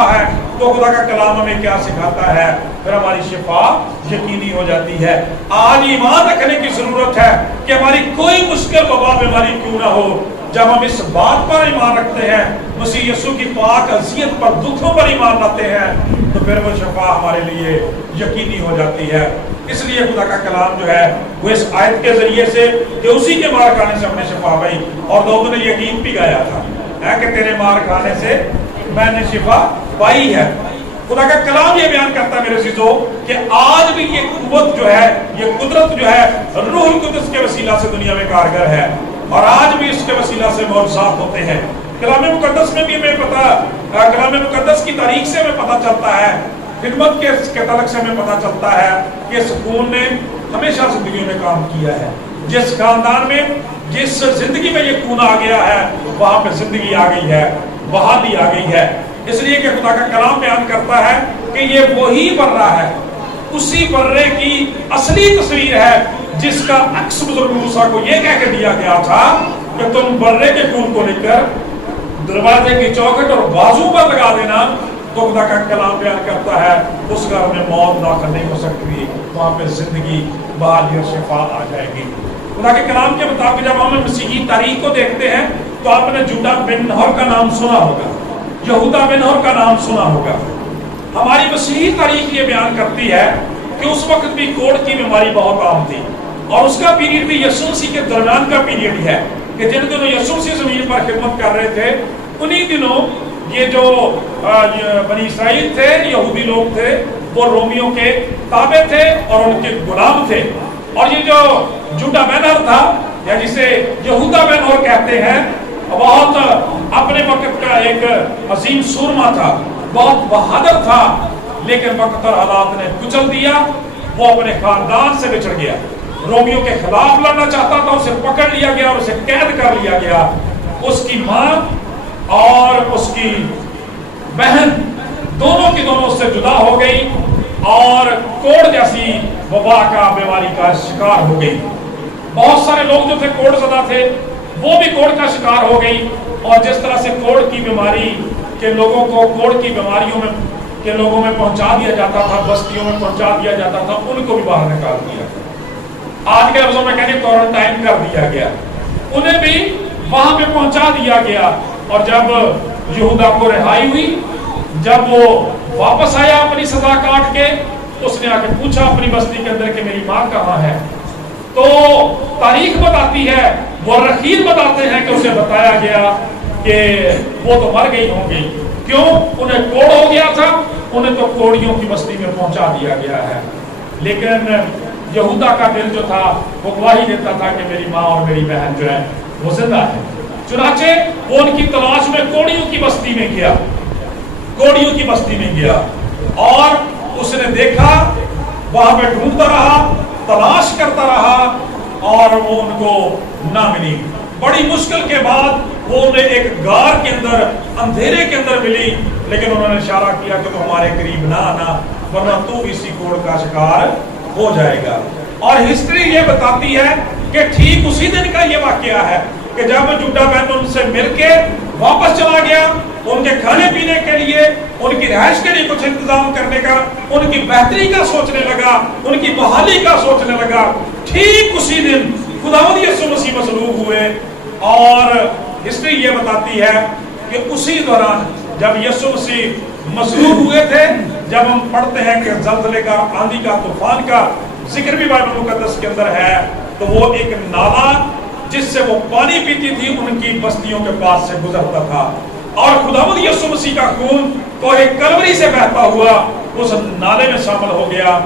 رہا ہے تو خدا کا کلام ہمیں کیا سکھاتا ہے؟ پھر ہماری شفا یقینی ہو جاتی ہے۔ آج ایمان رکھنے کی ضرورت ہے کہ ہماری کوئی مشکل وبا بیماری کیوں نہ ہو، جب ہم اس بات پر ایمان رکھتے ہیں، مسیح یسوع کی پاک اذیت پر، دکھوں پر ایمان لاتے ہیں، تو پھر وہ شفا ہمارے لیے یقینی ہو جاتی ہے۔ اس لیے خدا کا کلام جو ہے وہ اس آیت کے ذریعے سے کہ اسی کے مار کھانے سے ہم نے شفا پائی، اور لوگوں نے یقین بھی گایا تھا کہ تیرے مار کھانے سے میں نے شفا پائی ہے۔ خدا کا کلام یہ بیان کرتا ہے میرے عزیزو کہ آج بھی یہ قوت جو ہے، یہ قدرت جو ہے، روح القدس کے وسیلہ سے دنیا میں کارگر ہے، اور آج بھی اس کے وسیلہ سے معجزات ہوتے ہیں۔ کلام مقدس میں بھی ہمیں پتا، کلام مقدس کی تاریخ سے ہمیں پتا چلتا ہے، خدمت کے تعلق سے ہمیں پتا چلتا ہے کہ سکون نے ہمیشہ زندگیوں میں کام کیا ہے۔ جس خاندان میں، جس زندگی میں یہ خون آ گیا ہے، وہاں پہ زندگی آ گئی ہے، بحالی آ گئی ہے۔ اس لیے کہ خدا کا کلام بیان کرتا ہے کہ یہ وہی برہ ہے، اسی برے کی اصلی تصویر ہے جس کا عکس بزرگ موسیٰ کو یہ کہہ کے دیا گیا تھا کہ تم برے کے خون کو لے کر دروازے کی چوکھٹ اور بازو پر لگا دینا۔ تو خدا کا کلام بیان کرتا ہے اس گھر میں موت داخل نہیں ہو سکتی، وہاں پہ زندگی، بحالی اور شفا آ جائے گی۔ خدا کے کلام کے مطابق جب ہم مسیحی تاریخ کو دیکھتے ہیں تو آپ نے جوڈا بن نہور کا نام سنا ہوگا، یہودا بن نہور کا نام سنا ہوگا۔ ہماری مسیحی تاریخ یہ بیان کرتی ہے کہ اس وقت بھی کوڑ کی بیماری بہت عام تھی، اور اس کا پیریڈ بھی یسوع مسیح کے درمیان کا پیریڈ ہے کہ جن دنوں یسوع مسیح زمین پر خدمت کر رہے تھے، انہی دنوں یہ جو بنی اسرائیل تھے، یہودی لوگ تھے، وہ رومیوں کے تابع تھے اور ان کے غلام تھے، اور یہ جو جوڈا بن نہور تھا، یا جسے یہودا بن نہور کہتے ہیں، بہت اپنے وقت کا ایک عظیم سورما تھا، بہت بہادر تھا، لیکن وقت اور حالات نے کچل دیا، وہ اپنے خاندان سے بچھڑ گیا، رومیوں کے خلاف لڑنا چاہتا تھا، اسے پکڑ لیا گیا اور اسے قید کر لیا گیا۔ اس کی ماں اور اس کی بہن دونوں کی دونوں سے جدا ہو گئی، اور کوڑ جیسی وبا کا، بیماری کا شکار ہو گئی۔ بہت سارے لوگ جو تھے کوڑ زدہ تھے، وہ بھی کوڑ کا شکار ہو گئی، اور جس طرح سے کوڑ کی بیماری کے لوگوں کو کوڑ کی بیماریوں میں کے لوگوں میں پہنچا دیا جاتا تھا، بستیوں میں پہنچا دیا جاتا تھا، ان کو بھی باہر نکال دیا۔ آج کے لفظوں میں کہتے ہیں کوارنٹائن کر دیا گیا، انہیں بھی وہاں پہ پہنچا دیا گیا۔ اور جب یہودا کو رہائی ہوئی، جب وہ واپس آیا اپنی سزا کاٹ کے، اس نے آ کے پوچھا اپنی بستی کے اندر کہ میری ماں کہاں ہے؟ تو تاریخ بتاتی ہے، مورخین بتاتے ہیں کہ اسے بتایا گیا کہ وہ تو مر گئی ہوں گی۔ کیوں؟ انہیں کوڑ ہو گیا تھا، انہیں تو کوڑیوں کی بستی میں پہنچا دیا گیا ہے۔ لیکن یہودا کا دل جو تھا وہ گواہی دیتا تھا کہ میری ماں اور میری بہن جو ہے وہ زندہ ہے۔ چنانچہ وہ ان کی تلاش میں کوڑیوں کی بستی میں گیا، کوڑیوں کی بستی میں گیا، اور اس نے دیکھا، وہاں پہ ڈھونڈتا رہا، تلاش کرتا رہا، اور وہ ان کو نہ ملی۔ بڑی مشکل کے بعد وہ انہیں ایک غار کے اندر، اندھیرے کے اندر ملی، لیکن انہوں نے اشارہ کیا کہ تو ہمارے قریب نہ آنا، ورنہ تو اسی کوڑ کا شکار ہو جائے گا۔ اور ہسٹری یہ بتاتی ہے کہ ٹھیک اسی دن کا یہ واقعہ ہے کہ جب جوڈا بن ان سے مل کے واپس چلا گیا، ان کے کھانے پینے کے لیے، ان کی رہائش کے لیے کچھ انتظام کرنے کا، ان کی بہتری کا سوچنے لگا، ان کی بحالی کا سوچنے لگا، ٹھیک اسی دن خداوند یسوع مسیح مصلوب ہوئے۔ اور ہسٹری یہ بتاتی ہے کہ اسی دوران جب یسوع مسیح مصلوب ہوئے تھے، جب ہم پڑھتے ہیں کہ زلزلے کا، آندھی کا، طوفان کا ذکر بھی بائبل مقدس کے اندر ہے، تو وہ ایک نالا جس سے وہ پانی پیتی تھی ان کی بستیوں کے پاس سے گزرتا تھا، اور خداوند یسوع مسیح کا خون کوہ کلوری سے بہتا ہوا اس نالے میں شامل ہو گیا،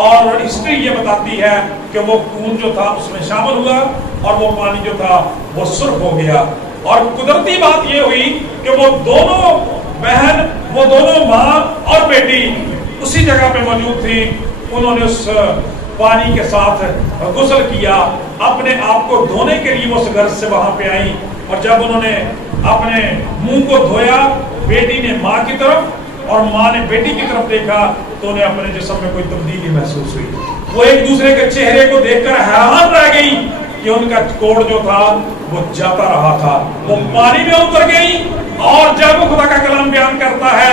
اور ہسٹری یہ بتاتی ہے کہ وہ خون جو تھا اس میں شامل ہوا، اور وہ پانی جو تھا وہ سرخ ہو گیا۔ اور قدرتی بات یہ ہوئی کہ وہ دونوں بہن، وہ دونوں ماں اور بیٹی اسی جگہ پہ موجود تھی، انہوں نے اس پانی کے ساتھ غسل کیا، اپنے آپ کو دھونے کے لیے وہ اس گھر سے وہاں پہ آئیں، اور جب انہوں نے اپنے منہ کو دھویا، بیٹی نے ماں کی طرف اور ماں نے بیٹی کی طرف دیکھا، تو انہیں اپنے جسم میں کوئی تبدیلی محسوس ہوئی۔ وہ ایک دوسرے کے چہرے کو دیکھ کر حیران رہ گئی کہ ان کا کوڑ جو تھا وہ جاتا رہا تھا، وہ پانی میں اتر گئی۔ اور جب خدا کا کلام بیان کرتا ہے